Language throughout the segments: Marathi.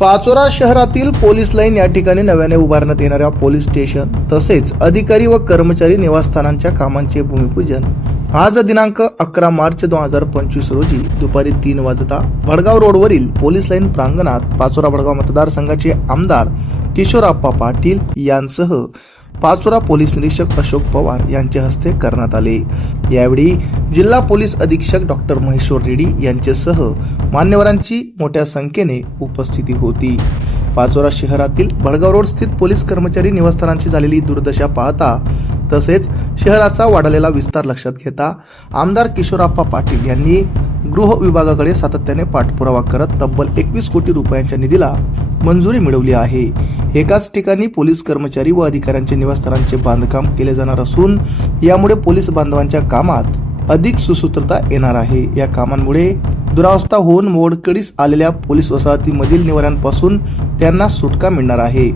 पाचोरा शहरातील पोलीस लाईन या ठिकाणी नव्याने उभारण्यात येणाऱ्या पोलीस स्टेशन तसेच अधिकारी व कर्मचारी निवासस्थानांच्या कामांचे भूमिपूजन. आज दिनांक अकरा मार्च दोन हजार पंचवीस रोजी दुपारी तीन वाजता भडगाव रोडवरील पोलीस लाईन प्रांगणात पाचोरा भडगाव मतदारसंघाचे आमदार किशोरप्पा पाटील यांसह पाचोरा पोलीस निरीक्षक अशोक पवार यांच्या हस्ते करण्यात आले. यावेळी जिल्हा पोलीस अधीक्षक डॉक्टर महेश्वर रेड्डी यांच्यासह मान्यवरांची मोठ्या संख्येने उपस्थिती होती. पाचोरा शहरातील भडगाव रोड स्थित पोलीस कर्मचारी निवासस्थानांची झालेली दुर्दशा पाहता तसेच शहराचा वाढलेला विस्तार लक्षात घेता आमदार किशोरप्पा पाटील यांनी गृह विभागाकडे सातत्याने पाठपुरावा करत तब्बल एकवीस कोटी रुपयांच्या निधीला मंजुरी मिळवली आहे. एकाच ठिकाणी पोलीस कर्मचारी व अधिकाऱ्यांचे निवासस्थानांचे बांधकाम केले जाणार असून यामुळे पोलीस बांधवांच्या कामात अधिक सुसूत्रता येणार आहे. या कामांमुळे दुरावस्था होऊन मोडकडीस आलेल्या पोलीस वसाहतीमधील निवाऱ्यांपासून त्यांना सुटका मिळणार आहे.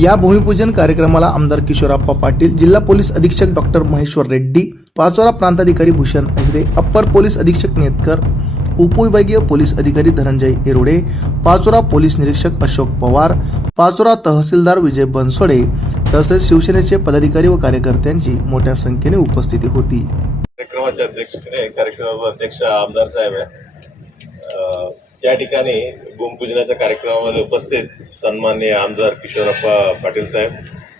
या भूमिपूजन कार्यक्रमाला आमदार किशोरप्पा पाटील जिल्हा पोलीस अधीक्षक डॉक्टर महेश्वर रेड्डी पाचोरा प्रांताधिकारी भूषण अहिरे अप्पर पोलीस अधीक्षक नेतकर उपविभागीय पोलीस अधिकारी धनंजय येरोडे पाचोरा पोलीस निरीक्षक अशोक पवार पाचोरा तहसीलदार विजय बनसोडे तसेच शिवसेनेचे पदाधिकारी व कार्यकर्त्यांची मोठ्या संख्येने उपस्थिती होती. कार्यक्रमाचे अध्यक्ष कार्यक्रमाचे अध्यक्ष आमदार साहेब या ठिकाणी भूमिपूजनाच्या कार्यक्रमामध्ये उपस्थित सन्माननीय आमदार किशोरप्पा पाटील साहेब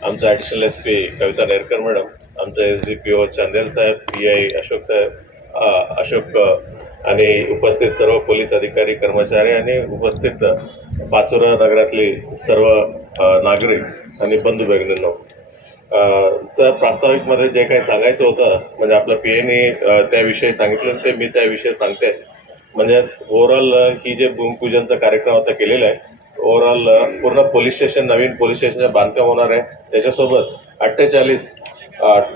आमचा additional S P Kavita Nerkar madam आमचा S D P O Chandel Saheb P I Ashok साहेब अशोक आणि उपस्थित सर्व पोलीस अधिकारी कर्मचारी आणि उपस्थित पाचोरा नगरातली सर्व नागरिक आणि बंधू भगिनींनो सर प्रास्ताविकमध्ये जे काही सांगायचं होतं म्हणजे आपलं पी एने त्याविषयी सांगितलं ते मी त्याविषयी सांगते. म्हणजे ओव्हरऑल ही जे भूमिपूजनचा कार्यक्रम आता केलेला आहे ओव्हरऑल पूर्ण पोलीस स्टेशन नवीन पोलीस स्टेशनचं बांधकाम होणार आहे. त्याच्यासोबत अठ्ठेचाळीस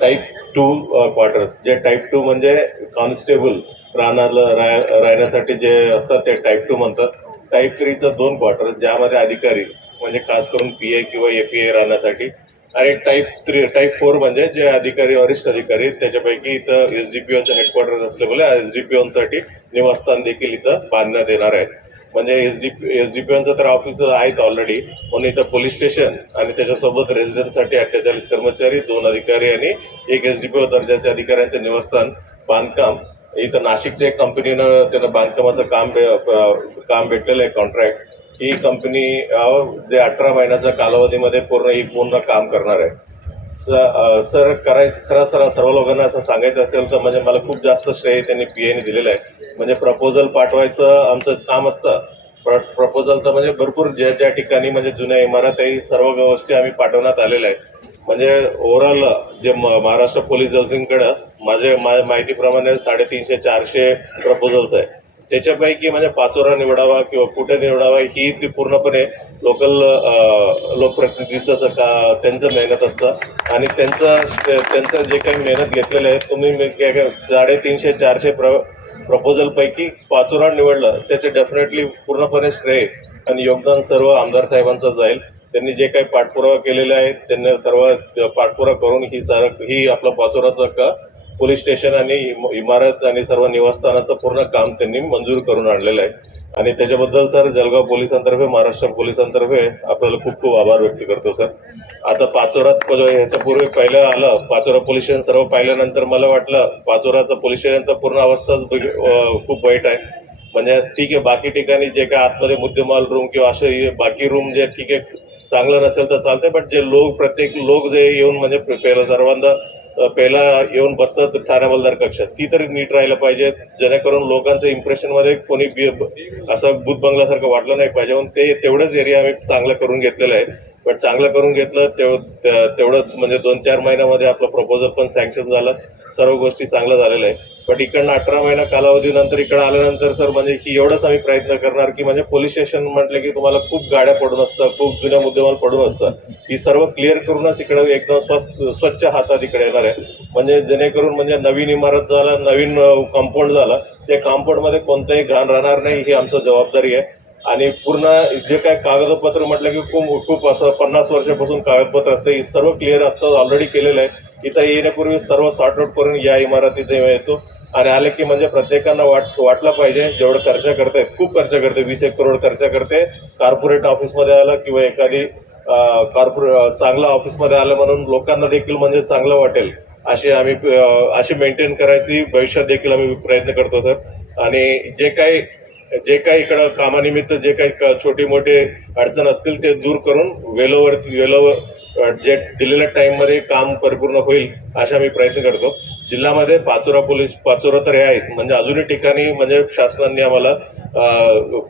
टाईप टू क्वार्टर्स जे टाईप टू म्हणजे कॉन्स्टेबल राहणारं राह राहण्यासाठी जे असतात ते टाईप टू म्हणतात. टाईप थ्रीचं दोन क्वार्टर ज्यामध्ये अधिकारी म्हणजे खास करून पी ए किंवा ए पी ए राहण्यासाठी. आणि टाईप थ्री टाईप फोर म्हणजे जे अधिकारी वरिष्ठ अधिकारी त्याच्यापैकी इथं एस डी पी ओनच्या हेडक्वार्टर असल्यामुळे एस डी पी ओसाठी निवासस्थान देखील इथं बांधण्यात येणार आहे. म्हणजे S D S D P ओचं तर ऑफिस आहेत ऑलरेडी म्हणून इथं पोलीस स्टेशन आणि त्याच्यासोबत रेसिडेंटसाठी अठ्ठेचाळीस कर्मचारी दोन अधिकारी आणि एक एस डी पी ओ दर्जाच्या अधिकाऱ्यांचं निवासस्थान बांधकाम इथं नाशिकच्या एक कंपनीनं त्यांना बांधकामाचं काम भे- काम भेटलेलं आहे कॉन्ट्रॅक्ट ही कंपनी जे अठरा महिन्याच्या कालावधीमध्ये पूर्ण ही पूर्ण काम करणार आहे. स- सर करायचं खरं सर सर्व लोकांना असं सांगायचं असेल तर म्हणजे मला खूप जास्त श्रेय त्यांनी पी एने दिलेलं आहे. म्हणजे प्रपोजल पाठवायचं आमचं काम असतं. प्र प्रपोजल तर म्हणजे भरपूर ज्या ज्या ठिकाणी म्हणजे जुन्या इमारत आहे सर्व गोष्टी आम्ही पाठवण्यात आलेल्या आहेत. म्हणजे ओव्हरऑल जे म महाराष्ट्र पोलीस हाऊसिंगकडं माझे मा माहितीप्रमाणे साडेतीनशे चारशे प्रपोजल्स आहे. त्याच्यापैकी म्हणजे पाचोरा निवडावा किंवा कुठे निवडावा ही ती पूर्णपणे लोकल लोकप्रतिनिधीचं तर का त्यांचं मेहनत असतं. आणि त्यांचं त्यांचं जे काही मेहनत घेतलेलं आहे तुम्ही साडेतीनशे चारशे प्र प्रपोजलपैकी पाचोरा निवडलं त्याचे डेफिनेटली पूर्णपणे श्रेय आणि योगदान सर्व आमदार साहेबांचं जाईल. त्यांनी जे काही पाठपुरावा केलेला आहे त्यांनी सर्व पाठपुरावा करून ही सर ही आपलं पाचोराचं का पोलीस स्टेशन आणि इम- इमारत आणि सर्व निवासस्थानाचं पूर्ण काम त्यांनी मंजूर करून आणलेलं आहे. आणि त्याच्याबद्दल सर जळगाव पोलिसांतर्फे महाराष्ट्र पोलिसांतर्फे आपल्याला खूप खूप आभार व्यक्त करतो सर. आता पाचोरात ह्याच्यापूर्वी पहिलं आलं पाचोरा पोलीस स्टेशन सर्व पाहिल्यानंतर मला वाटलं पाचोराचं पोलीस स्टेशनचा पूर्ण अवस्थाच खूप वाईट आहे. म्हणजे ठीक आहे बाकी ठिकाणी जे काय आतमध्ये मुद्देमाल रूम किंवा असे बाकी रूम जे ठीक आहे चांगलं नसेल तर चालतंय पण जे लोक प्रत्येक लोक जे येऊन म्हणजे पहिला सर्वांना पहिला येऊन बसतात ठाणे हवालदार कक्षात ती तरी नीट राहायला पाहिजे जेणेकरून लोकांचं इम्प्रेशनमध्ये कोणी बी- असं भूत बंगल्यासारखं वाटलं नाही पाहिजे. म्हणून ते तेवढंच एरिया आम्ही चांगलं करून घेतलेलं आहे. पण चांगलं करून घेतलं. तेव तेवढंच म्हणजे दोन चार महिन्यामध्ये आपलं प्रपोजल पण सँक्शन झालं. सर्व गोष्टी चांगलं झालेलं आहे बट इकडनं अठरा महिना कालावधीनंतर इकडं आल्यानंतर सर म्हणजे ही एवढंच आम्ही प्रयत्न करणार की म्हणजे पोलीस स्टेशन म्हटलं की तुम्हाला खूप गाड्या पडून असतं खूप जुन्या मुद्देमाल पडून असतं ही सर्व क्लिअर करूनच इकडं एकदम स्वस्त स्वच्छ हातात इकडे येणार आहे. म्हणजे जेणेकरून म्हणजे नवीन इमारत झाला नवीन कंपाऊंड झाला. त्या कंपाऊंडमध्ये कोणतंही घाण राहणार नाही ही आमचं जबाबदारी आहे. आणि पूर्ण जे काय कागदपत्र म्हटलं की खूप खूप असं पन्नास वर्षापासून कागदपत्र असते हे सर्व क्लिअर आता ऑलरेडी केलेलं आहे. इथं येण्यापूर्वी सर्व सॉर्ट आउट करून या इमारतीत येतो. आणि आले की म्हणजे प्रत्येकांना वाट वाटलं पाहिजे जेवढं खर्च करतायत खूप खर्च करते वीस एक करोड खर्च करते कॉर्पोरेट ऑफिसमध्ये आलं किंवा एखादी कॉर्पोरे चांगलं ऑफिसमध्ये आलं म्हणून लोकांना देखील म्हणजे चांगलं वाटेल अशी आम्ही अशी मेंटेन करायची भविष्यात देखील आम्ही प्रयत्न करतो सर. आणि जे काही जे काही इकडं कामानिमित्त जे काही क- छोटी मोठी अडचण असतील ते दूर करून वेलोवरती वेलोवर जे दिलेल्या टाईममध्ये काम परिपूर्ण होईल अशा मी प्रयत्न करतो. जिल्ह्यामध्ये पाचोरा पोलीस पाचोरा तर हे आहेत. म्हणजे अजूनही ठिकाणी म्हणजे शासनाने आम्हाला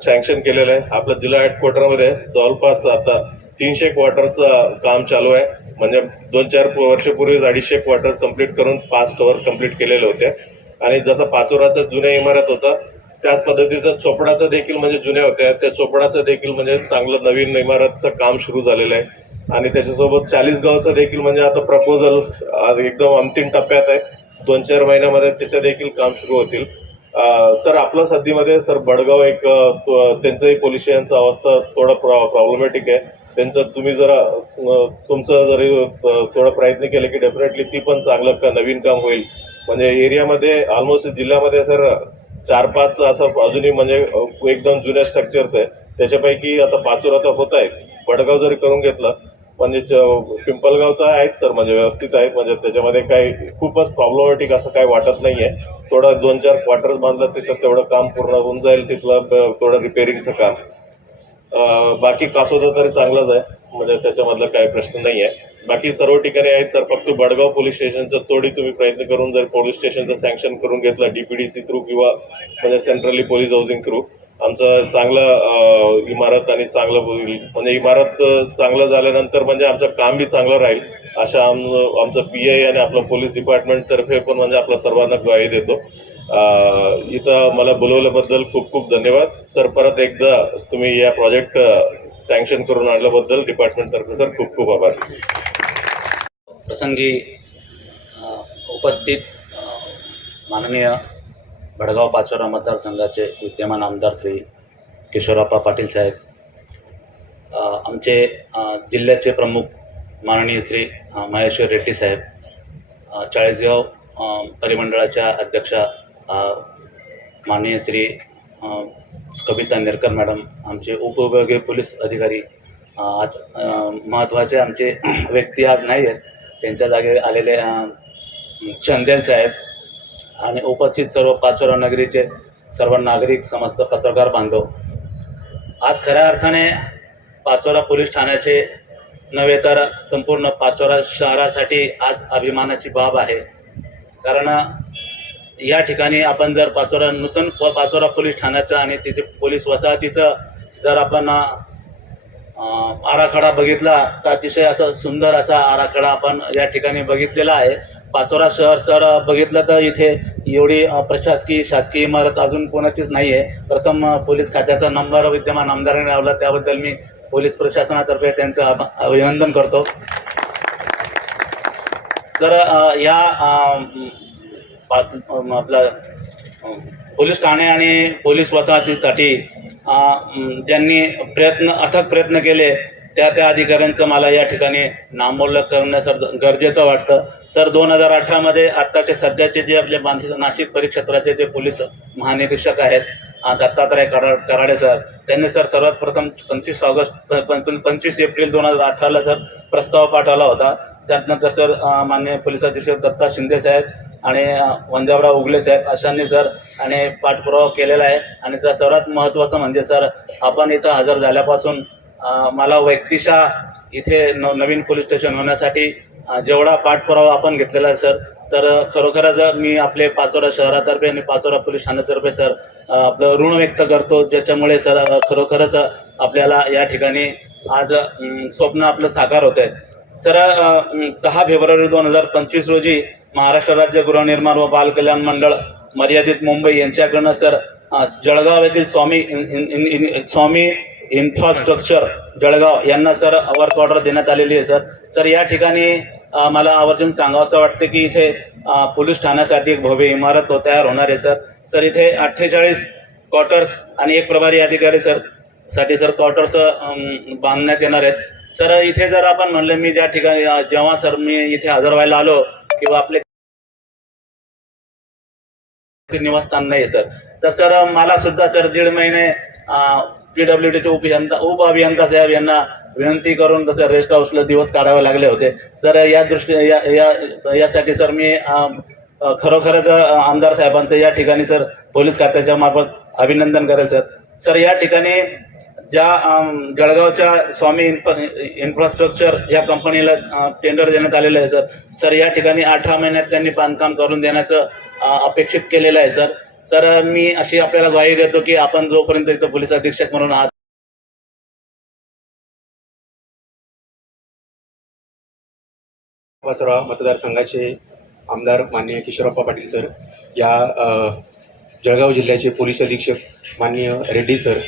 सँक्शन केलेलं आहे. आपलं जिल्हा हेडक्वार्टरमध्ये जवळपास आता तीनशे क्वार्टरचं काम चालू आहे. म्हणजे दोन चार वर्षापूर्वीच अडीचशे क्वार्टर कंप्लीट करून पाच टोअर कंप्लीट केलेले होते. आणि जसं पाचोराचं जुन्या इमारत होता त्याच पद्धतीचं चोपडाचं देखील म्हणजे जुन्या होत्या. त्या चोपडाचं देखील म्हणजे चांगलं नवीन इमारतचं काम सुरू झालेलं आहे. आणि त्याच्यासोबत चाळीसगावचं देखील म्हणजे आता प्रपोजल एकदम अंतिम टप्प्यात आहे. दोन चार महिन्यामध्ये त्याच्या देखील काम सुरू होतील. सर आपलं सध्यामध्ये सर बडगाव एक त्यांचंही पोलीस अवस्था थोडं प्रॉ प्रॉब्लेमॅटिक आहे. त्यांचं तुम्ही जरा तुमचं जरी थोडा थोडं प्रयत्न केले की डेफिनेटली ती पण चांगलं का नवीन काम होईल. म्हणजे एरियामध्ये ऑलमोस्ट जिल्ह्यामध्ये सर चार पाच असं अजूनही म्हणजे एकदम जुन्या स्ट्रक्चर्स आहे. त्याच्यापैकी आता पाचूर आता होत आहे बडगाव जरी करून घेतलं म्हणजे ज- पिंपलगाव तर आहेत सर म्हणजे व्यवस्थित आहेत. म्हणजे त्याच्यामध्ये काही खूपच प्रॉब्लेमॅटिक असं काही वाटत नाही आहे थोडं दोन चार क्वार्टर्स बांधलं तिथं तेवढं काम पूर्ण होऊन जाईल तिथलं थोडं रिपेअरिंगचं काम. बाकी कासोदा तरी चांगलाच आहे. म्हणजे त्याच्यामधला काही प्रश्न नाही आहे बाकी सर्व ठिकाणी आहेत सर फक्त बडगाव पोलीस स्टेशनचं तोडी तुम्ही प्रयत्न करून जर पोलीस स्टेशनचं सँक्शन करून घेतलं डीपीडीसी थ्रू किंवा म्हणजे सेंट्रली पोलीस हाऊसिंग थ्रू आमचं चांगलं इमारत आणि चांगलं होईल. म्हणजे इमारत चांगलं झाल्यानंतर म्हणजे आमचं काम बी चांगलं राहील अशा आम आमचं पी आय आणि आपलं पोलीस डिपार्टमेंटतर्फे पण म्हणजे आपल्या सर्वांना ग्वाही देतो. इथं मला बोलवल्याबद्दल खूप खूप धन्यवाद. सर परत एकदा तुम्ही या प्रोजेक्ट सँक्शन करून आणल्याबद्दल डिपार्टमेंटतर्फे सर खूप खूप आभार. प्रसंगी उपस्थित माननीय भडगाव पाचोरा मतदारसंघाचे विद्यमान आमदार श्री किशोरप्पा पाटील साहेब आमचे जिल्ह्याचे प्रमुख माननीय श्री महेश्वर रेड्डी साहेब चाळीसगाव परिमंडळाच्या अध्यक्षा माननीय श्री कविता नेरकर मॅडम आमचे उपविभागीय पोलीस अधिकारी आज महत्त्वाचे आमचे व्यक्ती आज नाही आहेत. त्यांच्या जागे आलेले चंदेल साहेब आणि उपस्थित सर्व पाचोरा नगरीचे सर्व नागरिक समस्त पत्रकार बांधव. आज खऱ्या अर्थाने पाचोरा पोलीस ठाण्याचे नव्हे तर संपूर्ण पाचोरा शहरासाठी आज अभिमानाची बाब आहे. कारण या ठिकाणी आपण जर पाचोरा नूतन प- पाचोरा पोलीस ठाण्याचं आणि तिथे पोलीस वसाहतीचं जर आपण आराखडा बघितला. तर अतिशय असा सुंदर असा आराखडा आपण या ठिकाणी बघितलेला आहे. पाचोरा शहर सर बघितलं तर इथे एवढी प्रशासकीय शासकीय इमारत अजून कोणाचीच नाही आहे प्रथम पोलीस खात्याचा नंबर विद्यमान आमदाराने लावला. त्याबद्दल मी पोलीस प्रशासनातर्फे त्यांचं अभिनंदन करतो. तर या आपलं पोलीस ठाणे आणि पोलीस वसाहतीसाठी ज्यांनी प्रयत्न अथक प्रयत्न केले त्या त्या अधिकाऱ्यांचं मला या ठिकाणी नामोल्लेख करणं सर गरजेचं वाटतं. सर दोन हजार अठरामध्ये आत्ताचे सध्याचे जे आपले बांध नाशिक परिक्षेत्राचे जे पोलीस महानिरीक्षक आहेत दत्तात्रय करा कराडे सर त्यांनी सर सर्वात प्रथम पंचवीस ऑगस्ट प- पंचवीस एप्रिल दोन हजार अठराला सर प्रस्ताव पाठवला होता. त्यानंतर सर मान्य माननीय पोलीस अधीक्षक दत्ता शिंदे साहेब आणि वंजाबराव उगले साहेब अशांनी सर आणि पाठपुरावा केलेला आहे. आणि सर सर्वात महत्त्वाचं म्हणजे सर आपण इथं हजर झाल्यापासून मला व्यक्तिशः इथे न नवीन पोलीस स्टेशन होण्यासाठी जेवढा पाठपुरावा आपण घेतलेला आहे सर तर खरोखरच मी आपले पाचोरा शहरातर्फे आणि पाचोरा पोलीस ठाण्यातर्फे सर आपलं ऋण व्यक्त करतो. ज्याच्यामुळे सर खरोखरच आपल्याला या ठिकाणी आज स्वप्न आपलं साकार होत आहे सर दहा फेब्रुवारी दोन हजार पंचवीस रोजी महाराष्ट्र राज्य गृहनिर्माण व बालकल्याण मंडळ मर्यादित मुंबई यांच्याकडनं सर जळगाव येथील स्वामी इन- इन- इन- इन- स्वामी इन्फ्रास्ट्रक्चर जळगाव यांना सर वर्क ऑर्डर देण्यात आलेली आहे सर. सर या ठिकाणी मला आवर्जून सांगावंसं वाटतं की इथे पोलीस ठाण्यासाठी एक भव्य इमारत तयार होणार आहे सर. सर इथे अठ्ठेचाळीस क्वार्टर्स आणि एक प्रभारी अधिकारी सरसाठी सर क्वार्टर्स बांधण्यात येणार आहेत. सर इथे जर आपण म्हणलं मी ज्या ठिकाणी जेव्हा सर मी इथे हजर व्हायला आलो किंवा आपले निवासस्थान नाही आहे सर. तर सर मला सुद्धा सर दीड महिने पी डब्ल्यू डीचे उपअभियंता उप अभियंता साहेब यांना विनंती करून तसं रेस्ट हाऊसला दिवस काढावे लागले होते. सर या दृष्टी या या यासाठी सर मी खरोखरच आमदार साहेबांचं या ठिकाणी सर पोलीस खात्याच्या मार्फत अभिनंदन करेल सर. सर या ठिकाणी ज्या जळगावच्या स्वामी इन्फ्रा इन्फ्रास्ट्रक्चर या कंपनीला टेंडर देण्यात आलेलं आहे सर सर या ठिकाणी अठरा महिन्यात त्यांनी बांधकाम करून देण्याचं अपेक्षित केलेलं आहे सर सर मी अशी आपल्याला ग्वाही देतो की आपण जोपर्यंत इथं पोलीस अधीक्षक म्हणून आहात वासराव मतदारसंघाचे आमदार माननीय किशोरप्पा पाटील सर या जळगाव जिल्ह्याचे पोलीस अधीक्षक माननीय रेड्डी सर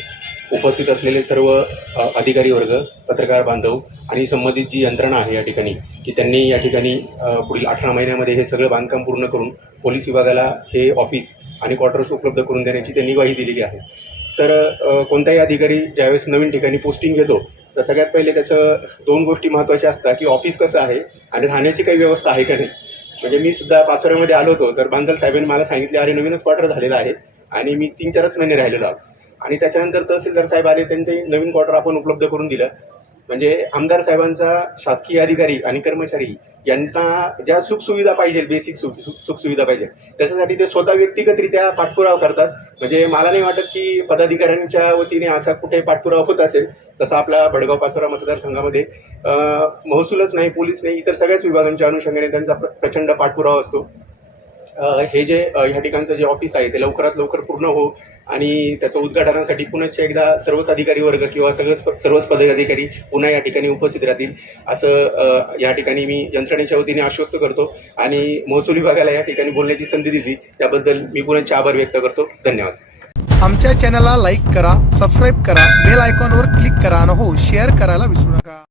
उपस्थित असलेले सर्व अधिकारी वर्ग पत्रकार बांधव आणि संबंधित जी यंत्रणा आहे या ठिकाणी की त्यांनी या ठिकाणी पुढील अठरा महिन्यामध्ये हे सगळं बांधकाम पूर्ण करून पोलीस विभागाला हे ऑफिस आणि क्वार्टर्स उपलब्ध करून देण्याची त्यांनी ग्वाही दिलेली आहे. सर कोणताही अधिकारी ज्यावेळेस नवीन ठिकाणी पोस्टिंग घेतो तर सगळ्यात पहिले त्याचं दोन गोष्टी महत्त्वाच्या असतात की ऑफिस कसं आहे आणि राहण्याची काही व्यवस्था आहे का नाही. म्हणजे मी सुद्धा पाचोऱ्यामध्ये आलो होतो तर बांधल साहेबांनी मला सांगितले अरे नवीनच क्वार्टर झालेला आहे आणि मी तीन चारच महिने राहिलेलो आहोत. आणि त्याच्यानंतर तहसीलदार साहेब आले त्यांनी ते नवीन क्वार्टर आपण उपलब्ध करून दिलं. म्हणजे आमदार साहेबांचा शासकीय अधिकारी आणि कर्मचारी यांना ज्या सुखसुविधा पाहिजे बेसिक सुख सुखसुविधा पाहिजे त्याच्यासाठी ते स्वतः व्यक्तिगतरित्या पाठपुरावा करतात. म्हणजे मला नाही वाटत की पदाधिकाऱ्यांच्या वतीने असा कुठे पाठपुरावा होत असेल तसा आपला भडगाव पाचोरा मतदारसंघामध्ये. महसूलच नाही पोलीस नाही इतर सगळ्याच विभागांच्या अनुषंगाने त्यांचा प्रचंड पाठपुरावा असतो. हे जे ह्या ठिकाणचं जे ऑफिस आहे ते लवकरात लवकर पूर्ण हो आणि त्याचं उद्घाटनासाठी पुनश्च एकदा सर्वच अधिकारी वर्ग किंवा सगळंच सर्वच पदाधिकारी पुन्हा या ठिकाणी उपस्थित राहतील. असं या ठिकाणी मी यंत्रणेच्या वतीने आश्वस्त करतो आणि महसूल विभागाला या ठिकाणी बोलण्याची संधी दिली. त्याबद्दल मी पुनश्च आभार व्यक्त करतो. धन्यवाद. आमच्या चॅनलला लाईक करा सबस्क्राईब करा बेल आयकॉनवर क्लिक करा आणि हो शेअर करायला विसरू नका.